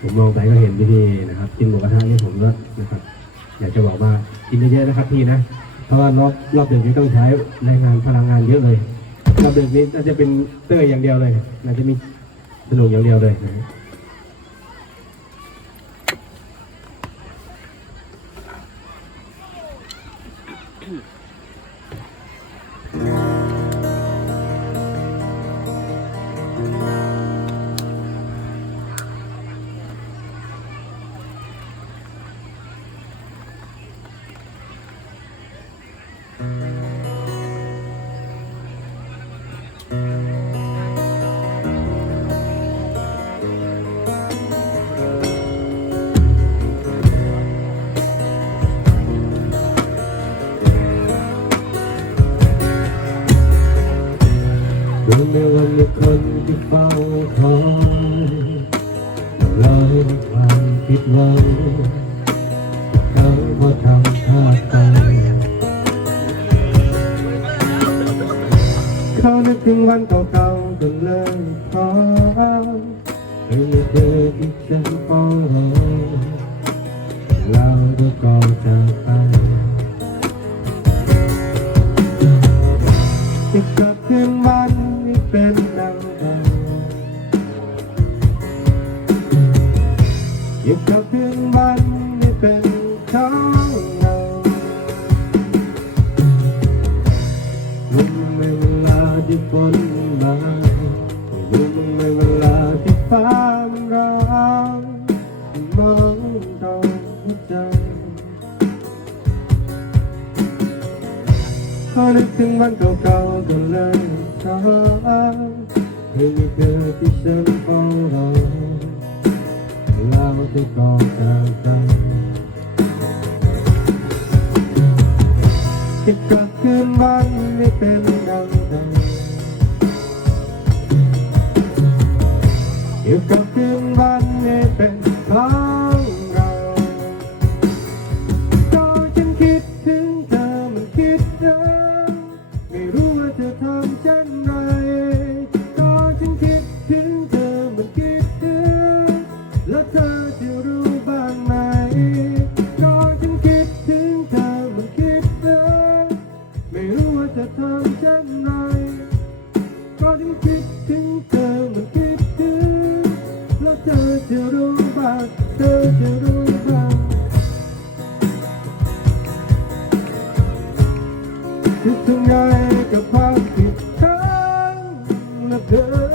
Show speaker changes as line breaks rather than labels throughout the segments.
ผมมองไปก็เห็นพี่ๆนะครับกินหมูกระทะนี่ผมก็นะครับ อยากจะบอกว่ากินไม่เยอะนะครับพี่นะเพราะว่ารอบรอบเดือนนี้ต้องใช้แรงงานพลังงานเยอะเลยรอบเดือนนี้น่าจะเป็นเตอร์อย่างเดียวเลยน่าจะมีสนุกอย่างเดียวเลยนะ You've been my You got good.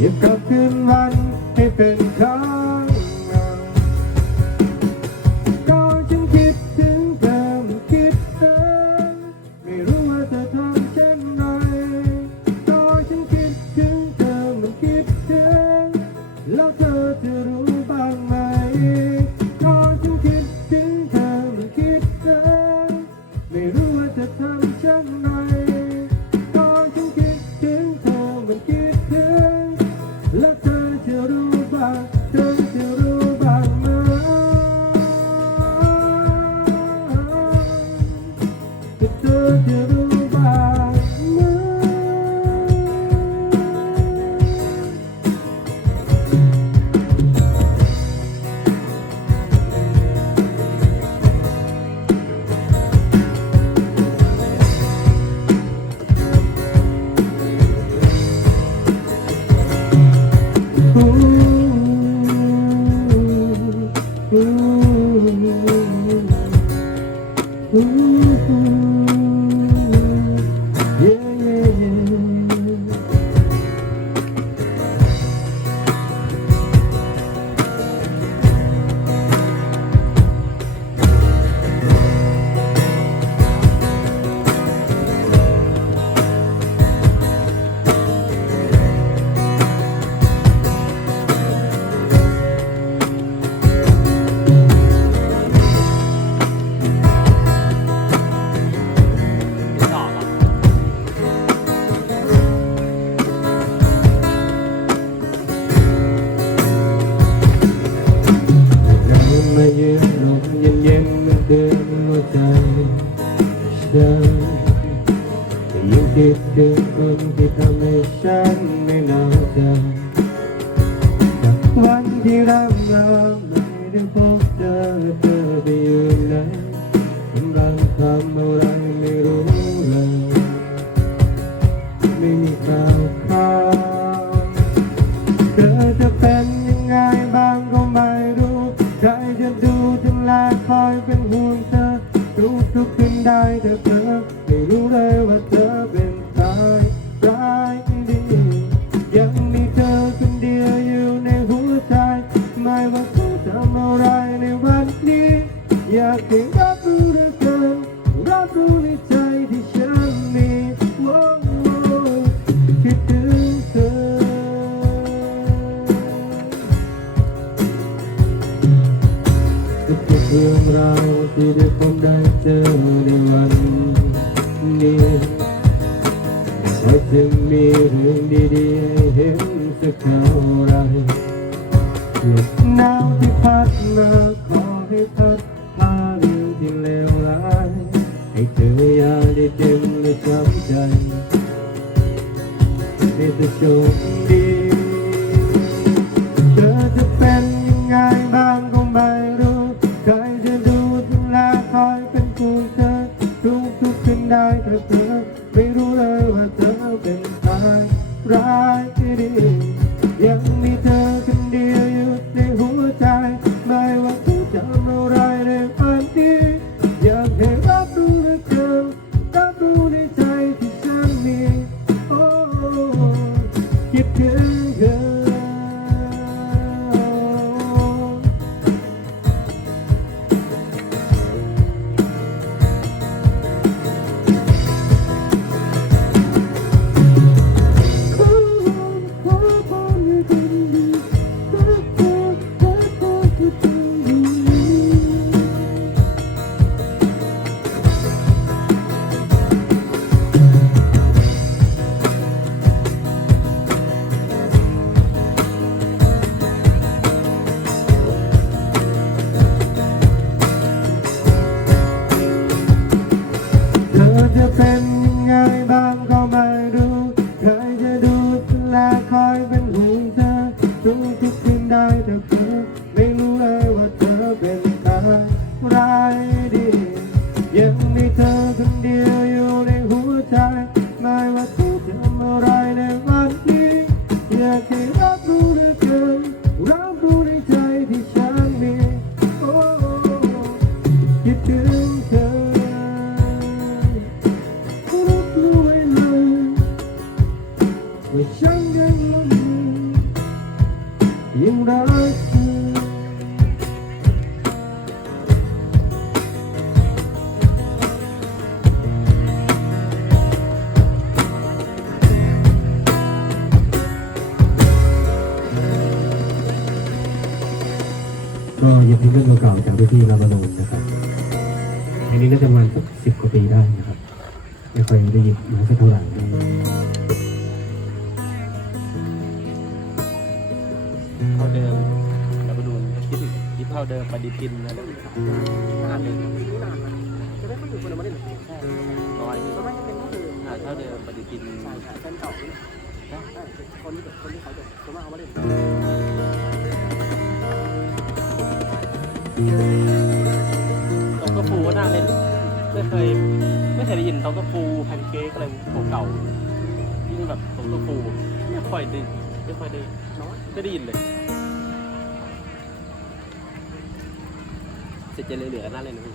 หยิบกับคืนวันให้เป็นเขา นวันนี้ว่าจะมีเรื่องดีๆให้เห็นสักเท่าไรลมหนาวที่พัดมาขอให้พัดพาเรื่องที่เลวร้ายให้เธออย่าได้เจ็บและช้ำใจให้เธอโชคดี ร้า รื่องเก่า
ๆจากพี่ๆลาบานูนนะครับอันนี้น่าจะประมาณสักสิบกว่าปีได้นะครับ ไม่ค่อยได้ยินมาสักเท่าไหร่
เท่าเดิมล้วก็ดูคิดคิดเท่าเดิมปฏิทินอะไรนานเลย
นานนะจะได้เขาอยู่คนละประเด็นใช่
น้อยนี่
ก็ไม่จะเป็นเท่าเดิม
เท่าเดิมปฏิทิน
ใช่ใช่แฟนเก่านี่คนที่คนที่เขาจะส่วนมากเขามาเล่น
ตองกระฟูก็น่าเล่นไม่เคยไม่เคยได้ยินตองกระฟูแพนเค้กอะไรเก่าๆยิ่งแบบตองกระฟูไม่ค่อยได้ไม่ค่อยได้
น้อย
ไม่ได้ยินเลยเสร็จจะเหลือๆกันน่าเล่นนะพี่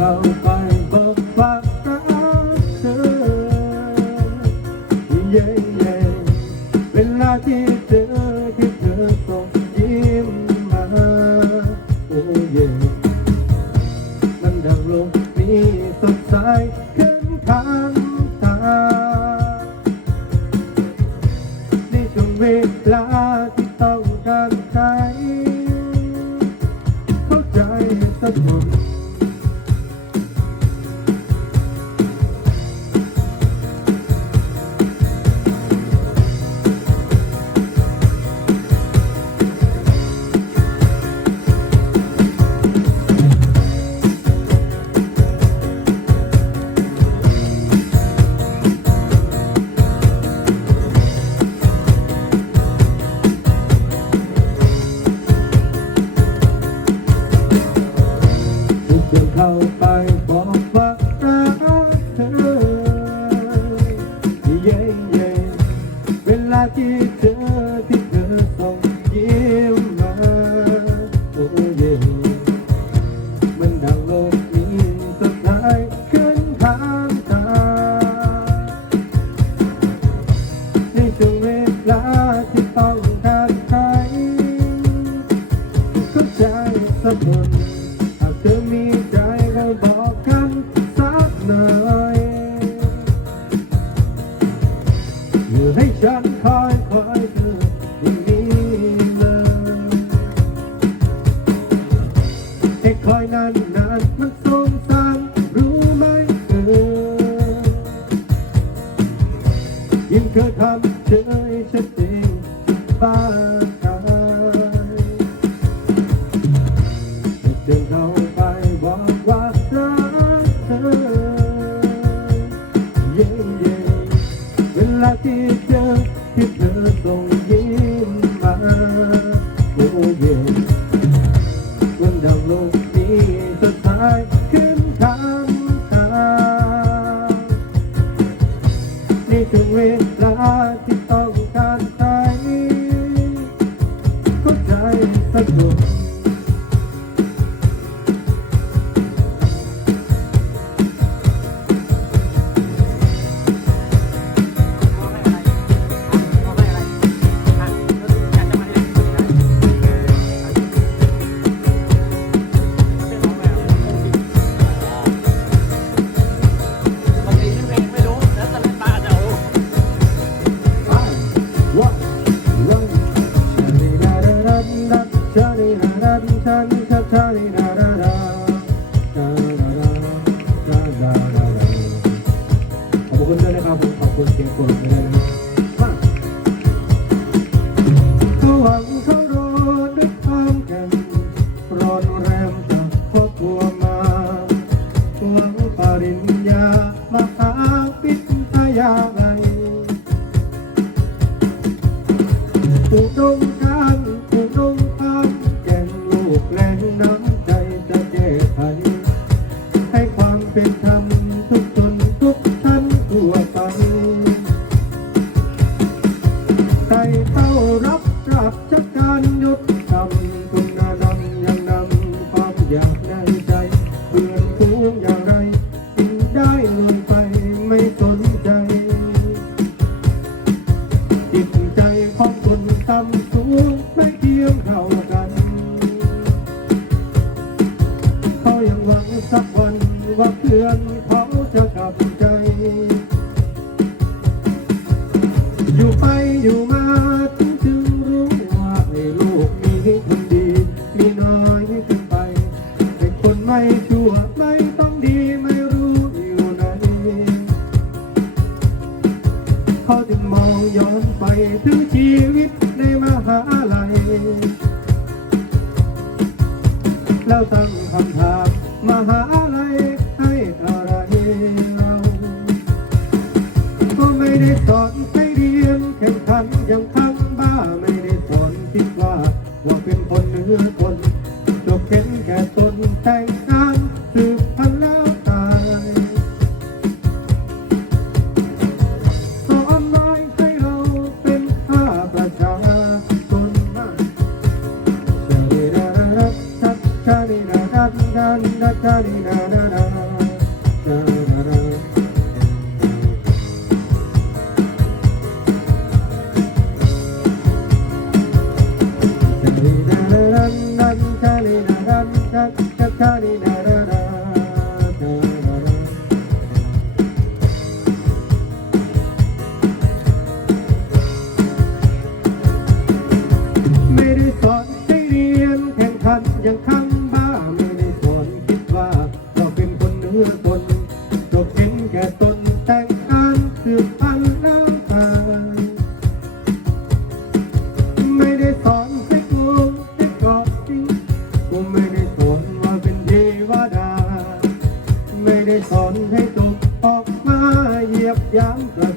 calma. Bir Hipnotize Amém. ถึง
ชีวิต
ในมหาลัยแล้วตั้งคำถามมหาลัยให้อะไรเรา ก็ไม่ได้สอนให้เรียนแข่งขันอย่างครั้งบ้าไม่ได้สอนคิดว่าว่าเป็นคนเหนือคน ไม่ได้สอนให้ตกออกมาเหยียบย้ำกระ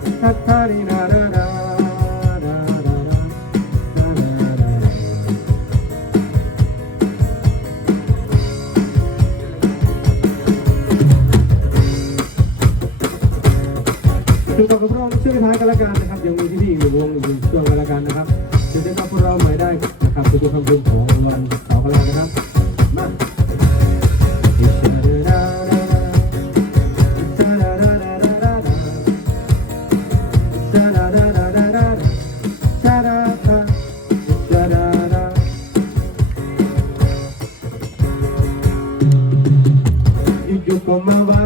ta ta como vai.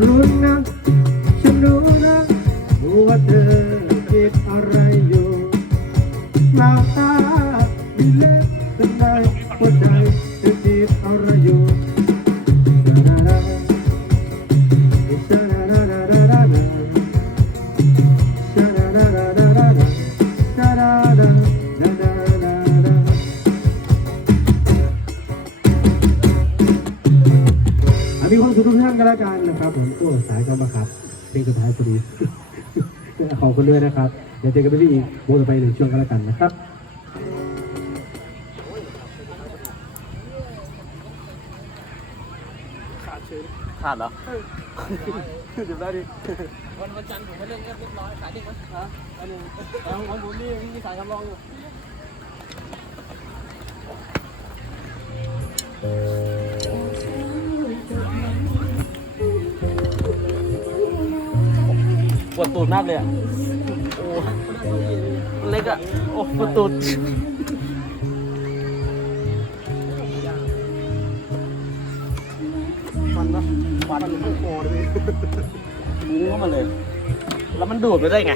รู้นะ ฉันรู้นะว่าเธอคิดอะไร วนไปหนึ่งช่
วง
ก็แล้วกันนะครับขา
ดเหรอ
ดื่มได้ดิ
วันวันจันทร์ผมไม่เล่นเรียบร้อยขายดิ้งไหมฮะอันนี้ของผมนี่มีสายสำลองอยู่ปวดตูดมากเลยอะ เล็กอะโอ้โหตุด
มันนะฟันมันโคตรเลย
บู๊เข้ามาเลย แล้วมันดูดไปได้ไง